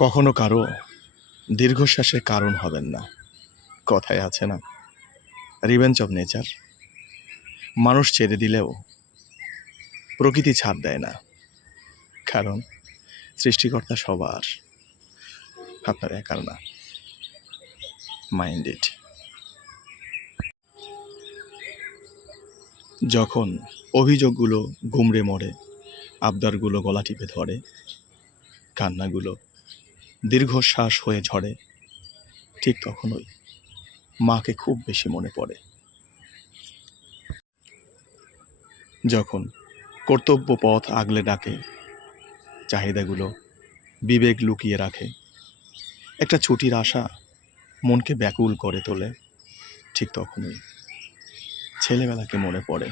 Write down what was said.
কখনো কারো দীর্ঘশ্বাসের কারণ হবেন না। কথায় আছে না, রিভেঞ্জ অফ নেচার। মানুষ ছেড়ে দিলেও প্রকৃতি ছাড় দেয় না, কারণ সৃষ্টিকর্তা সবার, আপনার একার না। Mind it. যখন অভিযোগগুলো গুমড়ে মরে, আবদারগুলো গলা টিপে ধরে, কান্নাগুলো দীর্ঘশ্বাস হয়ে ঝরে, ঠিক তখনই মাকে খুব বেশি মনে পড়ে। যখন কর্তব্য পথ আগলে ডাকে, চাহিদাগুলো বিবেক লুকিয়ে রাখে, একটা ছুটির আশা মনকে ব্যাকুল করে তোলে, ঠিক তখনই ছেলেবেলাকে মনে পড়ে।